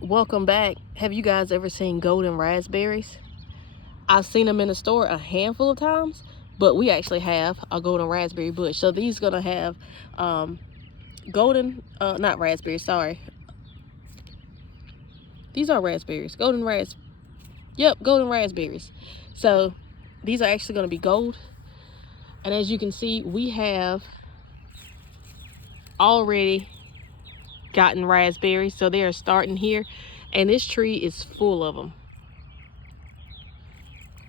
Welcome back. Have you guys ever seen golden raspberries? I've seen them in the store a handful of times, but we actually have a golden raspberry bush. So these gonna have golden, not raspberries, sorry. These are raspberries, golden raspberries. So these are actually gonna be gold. And as you can see, we have already gotten raspberries. So they are starting here. And this tree is full of them.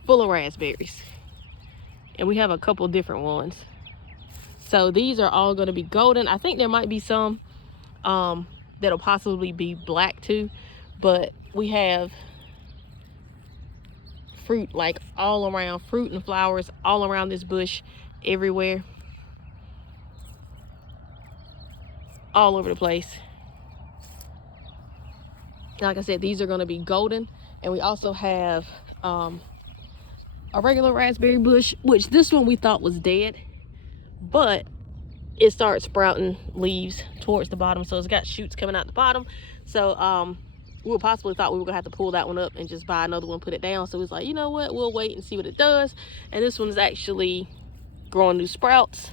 Full of raspberries. And we have a couple different ones. So these are all going to be golden. I think there might be some that'll possibly be black too, but we have fruit like all around, fruit and flowers all around this bush, everywhere, all over the place. Like I said, these are going to be golden. And we also have a regular raspberry bush, which this one we thought was dead, but it started sprouting leaves towards the bottom, so it's got shoots coming out the bottom. So we possibly thought we were gonna have to pull that one up and just buy another one, put it down. So it was like, you know what, we'll wait and see what it does. And this one's actually growing new sprouts,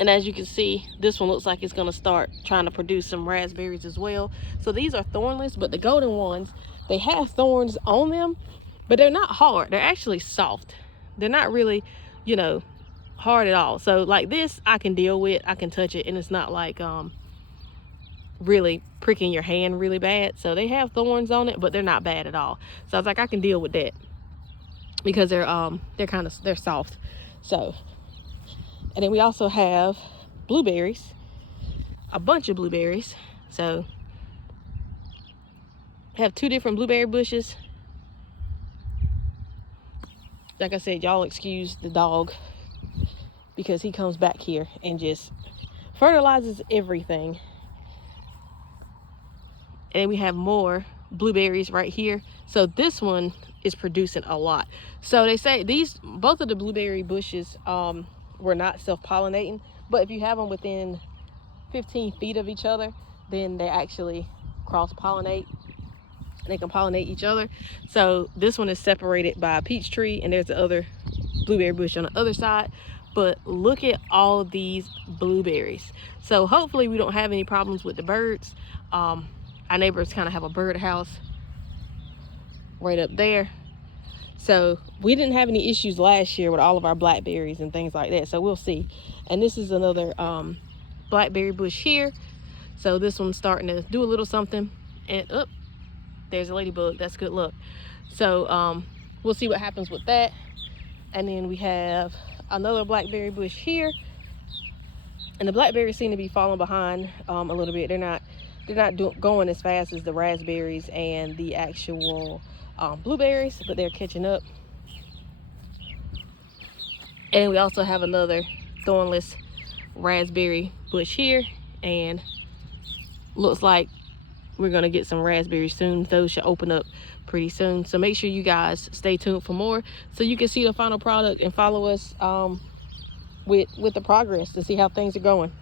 and as you can see, this one looks like it's gonna start trying to produce some raspberries as well. So these are thornless, but the golden ones, they have thorns on them, but they're not hard. They're actually soft. They're not really, you know, hard at all. So like this I can deal with, I can touch it, and it's not like really pricking your hand really bad. So they have thorns on it, but they're not bad at all. So I was like, I can deal with that because they're soft. So, and then we also have blueberries, a bunch of blueberries. So I have two different blueberry bushes. Like I said, y'all excuse the dog because he comes back here and just fertilizes everything. And we have more blueberries right here. So this one is producing a lot. So they say both of the blueberry bushes were not self-pollinating, but if you have them within 15 feet of each other, then they actually cross-pollinate. They can pollinate each other. So this one is separated by a peach tree, and there's the other blueberry bush on the other side. But look at all of these blueberries. So hopefully we don't have any problems with the birds. Our neighbors kind of have a bird house right up there. So we didn't have any issues last year with all of our blackberries and things like that. So we'll see. And this is another blackberry bush here. So this one's starting to do a little something. And there's a ladybug. That's good luck. So we'll see what happens with that. And then we have another blackberry bush here, and the blackberries seem to be falling behind a little bit. They're not going as fast as the raspberries and the actual blueberries, but they're catching up. And we also have another thornless raspberry bush here, and looks like we're gonna get some raspberries soon. Those should open up pretty soon. So make sure you guys stay tuned for more so you can see the final product and follow us with the progress to see how things are going.